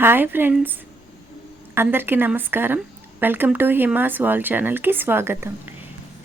Hi friends. అందరికీ నమస్కారం. Welcome to Hima's wall ఛానల్కి స్వాగతం.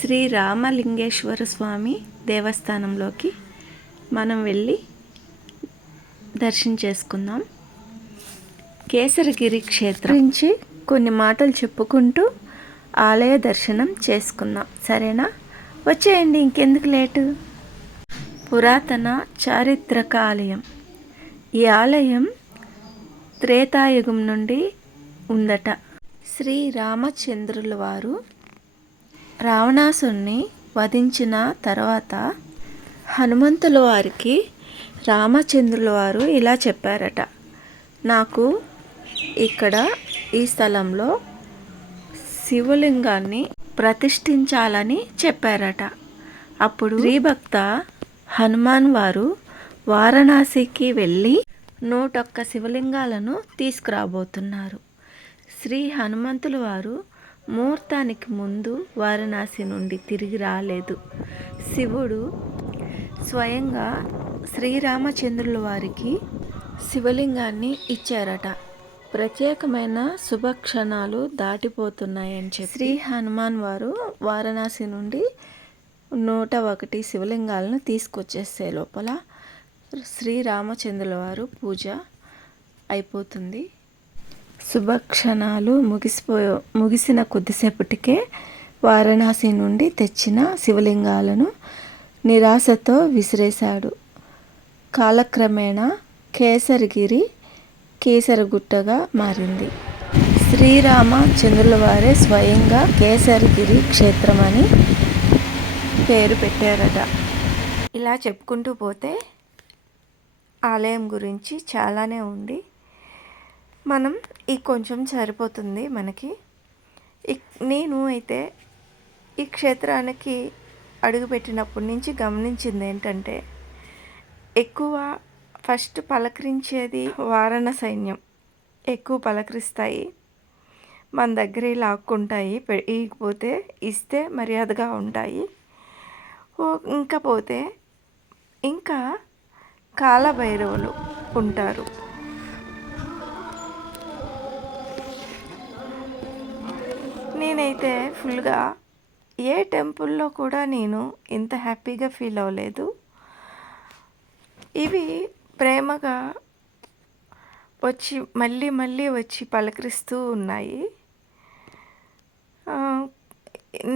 శ్రీ రామలింగేశ్వర స్వామి దేవస్థానంలోకి మనం వెళ్ళి దర్శనం చేసుకుందాం. కేసరగిరి క్షేత్రం నుంచి కొన్ని మాటలు చెప్పుకుంటూ ఆలయ దర్శనం చేసుకుందాం. సరేనా? వచ్చేయండి ఇంకెందుకు లేటు? పురాతన చారిత్రక ఆలయం. ఈ ఆలయం త్రేతాయుగం నుండి ఉందట. శ్రీ రామచంద్రుల వారు రావణాసుని వధించిన తర్వాత హనుమంతుల వారికి రామచంద్రుల వారు ఇలా చెప్పారట. నాకు ఇక్కడ ఈ స్థలంలో శివలింగాన్ని ప్రతిష్ఠించాలని చెప్పారట. అప్పుడు శ్రీభక్త హనుమాన్ వారు వారణాసికి వెళ్ళి నూటొక్క శివలింగాలను తీసుకురాబోతున్నారు. శ్రీ హనుమంతుల వారు ముహూర్తానికి ముందు వారణాసి నుండి తిరిగి రాలేదు. శివుడు స్వయంగా శ్రీరామచంద్రుల వారికి శివలింగాన్ని ఇచ్చారట. ప్రత్యేకమైన శుభక్షణాలు దాటిపోతున్నాయని చెప్పి శ్రీ హనుమాన్ వారు వారణాసి నుండి నూట ఒకటి శివలింగాలను తీసుకొచ్చేసే లోపల శ్రీరామచంద్రుల వారు పూజ అయిపోతుంది. శుభక్షణాలు ముగిసిపో ముగిసిన కొద్దిసేపటికే వారణాసి నుండి తెచ్చిన శివలింగాలను నిరాశతో విసిరేశాడు. కాలక్రమేణా కేసరిగిరి కేసరగుట్టగా మారింది. శ్రీరామచంద్రుల వారే స్వయంగా కేసరిగిరి క్షేత్రం అని పేరు పెట్టారట. ఇలా చెప్పుకుంటూ పోతే ఆలయం గురించి చాలానే ఉంది. మనం ఈ కొంచెం సరిపోతుంది మనకి. నేను అయితే ఈ క్షేత్రానికి అడుగుపెట్టినప్పటి నుంచి గమనించింది ఏంటంటే ఎక్కువ ఫస్ట్ పలకరించేది వారణ సైన్యం. ఎక్కువ పలకరిస్తాయి మన దగ్గర లాక్కుంటాయి ఇకపోతే ఇస్తే మర్యాదగా ఉంటాయి. ఇంకా పోతే ఇంకా కాలభైరవులు ఉంటారు. నేనైతే ఫుల్గా ఏ టెంపుల్లో కూడా నేను ఇంత హ్యాపీగా ఫీల్ అవ్వలేదు. ఇవి ప్రేమగా వచ్చి మళ్ళీ మళ్ళీ వచ్చి పలకరిస్తూ ఉన్నాయి.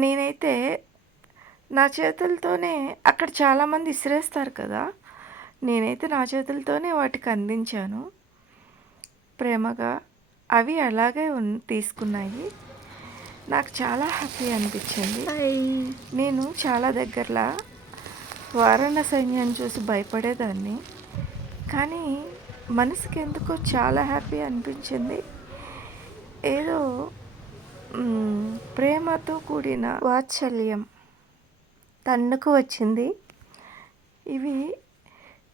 నేనైతే నా చేతులతోనే అక్కడ చాలామంది ఇసిరేస్తారు కదా. నేనైతే నా చేతులతోనే వాటికి అందించాను. ప్రేమగా అవి అలాగే తీసుకున్నాయి. నాకు చాలా హ్యాపీ అనిపించింది. నేను చాలా దగ్గరలా వారణ సైన్యాన్ని చూసి భయపడేదాన్ని. కానీ మనసుకి ఎందుకో చాలా హ్యాపీ అనిపించింది. ఏదో ప్రేమతో కూడిన వాత్సల్యం తన్నుకు వచ్చింది. ఇవి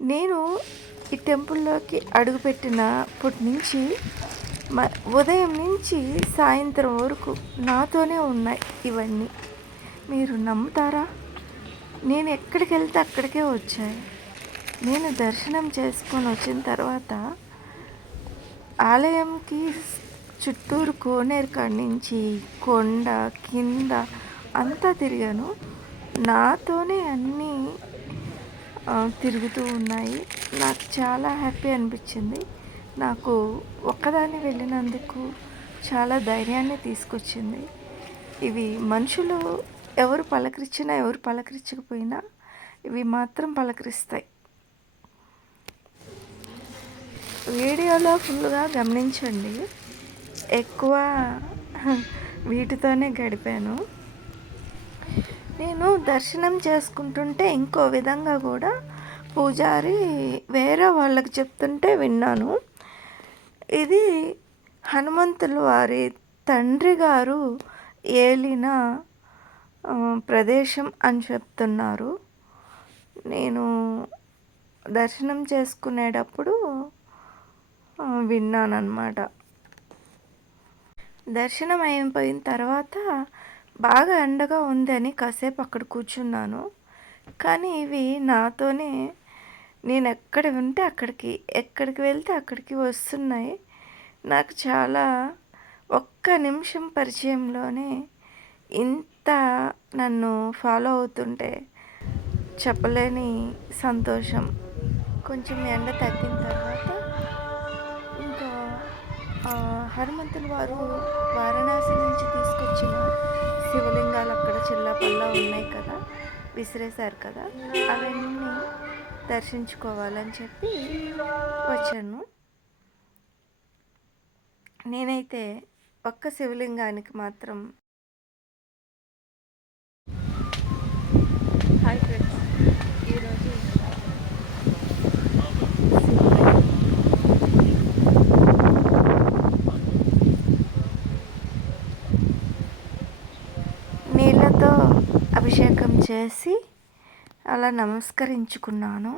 నేను ఈ టెంపుల్లోకి అడుగుపెట్టినప్పటి నుంచి ఉదయం నుంచి సాయంత్రం వరకు నాతోనే ఉన్నాయి ఇవన్నీ. మీరు నమ్ముతారా? నేను ఎక్కడికి వెళ్తే అక్కడికే వచ్చాయి. నేను దర్శనం చేసుకొని వచ్చిన తర్వాత ఆలయంకి చుట్టూరు కోనేరు కాడి నుంచి కొండ కింద అంతా తిరిగాను. నాతోనే అన్నీ తిరుగుతూ ఉన్నాయి. నాకు చాలా హ్యాపీ అనిపించింది. నాకు ఒక్కదాన్ని వెళ్ళినందుకు చాలా ధైర్యాన్ని తీసుకొచ్చింది. ఇవి మనుషులు ఎవరు పలకరించినా ఎవరు పలకరించకపోయినా ఇవి మాత్రం పలకరిస్తాయి. వీడియోలో ఫుల్గా గమనించండి. ఎక్కువ వీటితోనే గడిపాను. దర్శనం చేసుకుంటుంటే ఇంకో విధంగా కూడా పూజారి వేరే వాళ్ళకి చెప్తుంటే విన్నాను. ఇది హనుమంతుల వారి తండ్రి గారు ఏలిన ప్రదేశం అని చెప్తున్నారు. నేను దర్శనం చేసుకునేటప్పుడు విన్నానమాట దర్శనం అయిపోయిన తర్వాత బాగా ఎండగా ఉందని కాసేపు అక్కడ కూర్చున్నాను. కానీ ఇవి నాతోనే నేను ఎక్కడ ఉంటే అక్కడికి ఎక్కడికి వెళ్తే అక్కడికి వస్తున్నాయి. నాకు చాలా ఒక్క నిమిషం పరిచయంలోనే ఇంత నన్ను ఫాలో అవుతుంటే చెప్పలేని సంతోషం. కొంచెం ఎండ తగ్గిన తర్వాత హనుమంతుల వారు వారణాసి నుంచి తీసుకొచ్చిన శివలింగాలు అక్కడ చిల్లపల్లా ఉన్నాయి కదా విసిరేశారు కదా అవన్నీ దర్శించుకోవాలని చెప్పి వచ్చాను. నేనైతే ఒక్క శివలింగానికి మాత్రం హాయ్ ఫ్రెండ్స్ ఈరోజు నీళ్ళతో అభిషేకం చేసి అలా నమస్కరించుకున్నాను.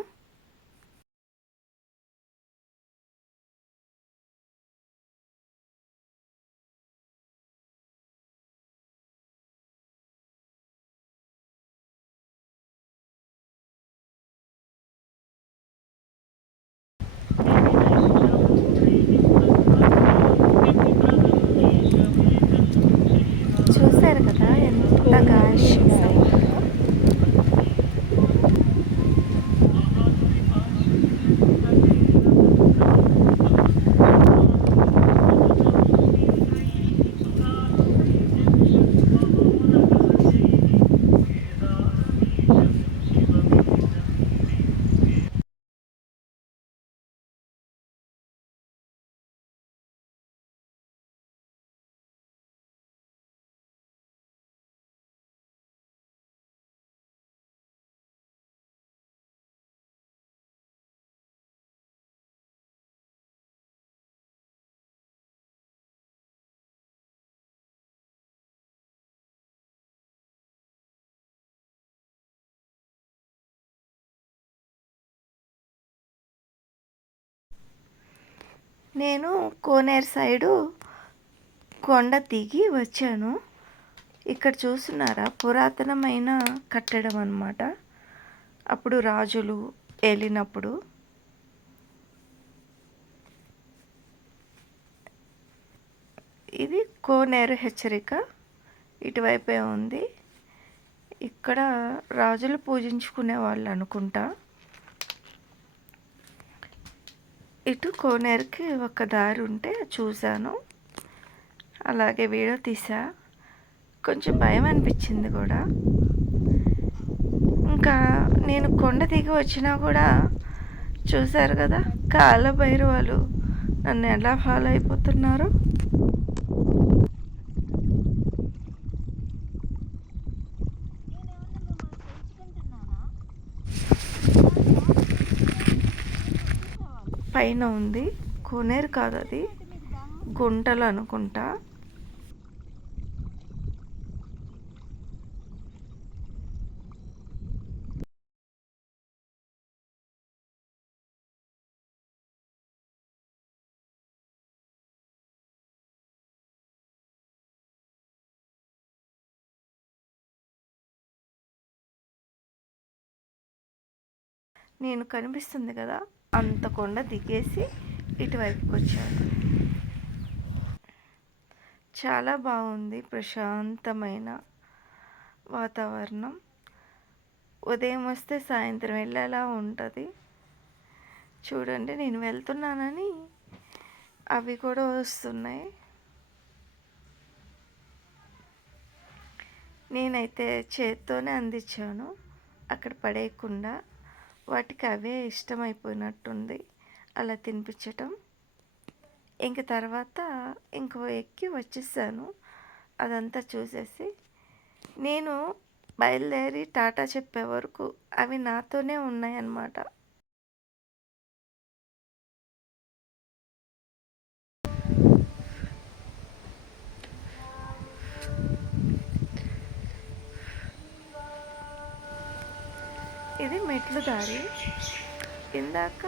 చూశారు కదా ఎంత గాయస్ నేను కోనేరు సైడు కొండ దిగి వచ్చాను. ఇక్కడ చూస్తున్నారా? పురాతనమైన కట్టడం అన్నమాట. అప్పుడు రాజులు ఏలినప్పుడు. ఇది కోనేరు హెచ్చరిక. ఇటువైపే ఉంది. ఇక్కడ రాజులు పూజించుకునే వాళ్ళు అనుకుంటా. ఇటు కోనేరుకి ఒక దారి ఉంటే చూశాను. అలాగే వీడియో తీసా. కొంచెం భయం అనిపించింది కూడా. ఇంకా నేను కొండ దిగి వచ్చినా కూడా చూశారు కదా కాళ్ళ భైరవాలు నన్ను ఎలా ఫాలో అయిపోతున్నారు? పైన ఉంది. కోనేరు కాదు అది. గుంటలు అనుకుంటా. నేను కనిపిస్తుంది కదా అంత కొండ దిగేసి ఇటువైపుకి వచ్చాను చాలా బాగుంది ప్రశాంతమైన వాతావరణం. ఉదయం వస్తే సాయంత్రం వెళ్ళేలా ఉంటుంది. చూడండి నేను వెళ్తున్నానని అవి కూడా వస్తున్నాయి. నేనైతే చేత్తోనే అందించాను అక్కడ పడేయకుండా. వాటికి అవే ఇష్టమైపోయినట్టుంది. అలా తినిపించటం. ఇంక తర్వాత ఇంకో ఎక్కి వచ్చేసాను. అదంతా చూసేసి నేను బయలుదేరి టాటా చెప్పే వరకు అవి నాతోనే ఉన్నాయన్నమాట. మెట్లు దారి. ఇందాక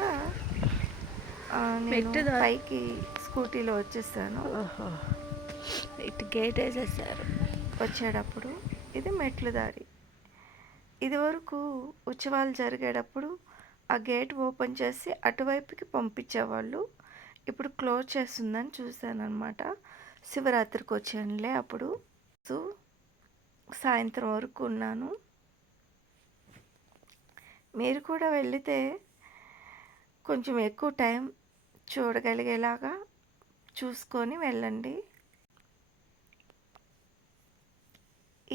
మెట్లు దారి. పైకి స్కూటీలో వచ్చేసాను. ఓహో. ఇటు గేట్ వేసేసారు. వచ్చేటప్పుడు ఇది మెట్లు దారి. ఇది వరకు ఉత్సవాలు జరిగేటప్పుడు ఆ గేట్ ఓపెన్ చేసి అటువైపుకి పంపించేవాళ్ళు. ఇప్పుడు క్లోజ్ చేస్తుందని చూశాను అనమాట శివరాత్రికి వచ్చానులే అప్పుడు. సో సాయంత్రం వరకు ఉన్నాను. మీరు కూడా వెళితే కొంచెం ఎక్కువ టైం చూడగలిగేలాగా చూసుకొని వెళ్ళండి.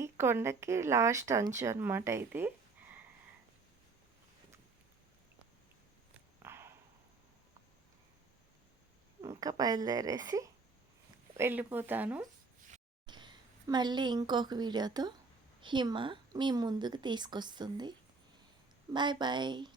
ఈ కొండకి లాస్ట్ అంచు అనమాట ఇది. ఇంకా బయలుదేరేసి వెళ్ళిపోతాను. మళ్ళీ ఇంకొక వీడియోతో హిమ మీ ముందుకు తీసుకొస్తుంది. Bay bay.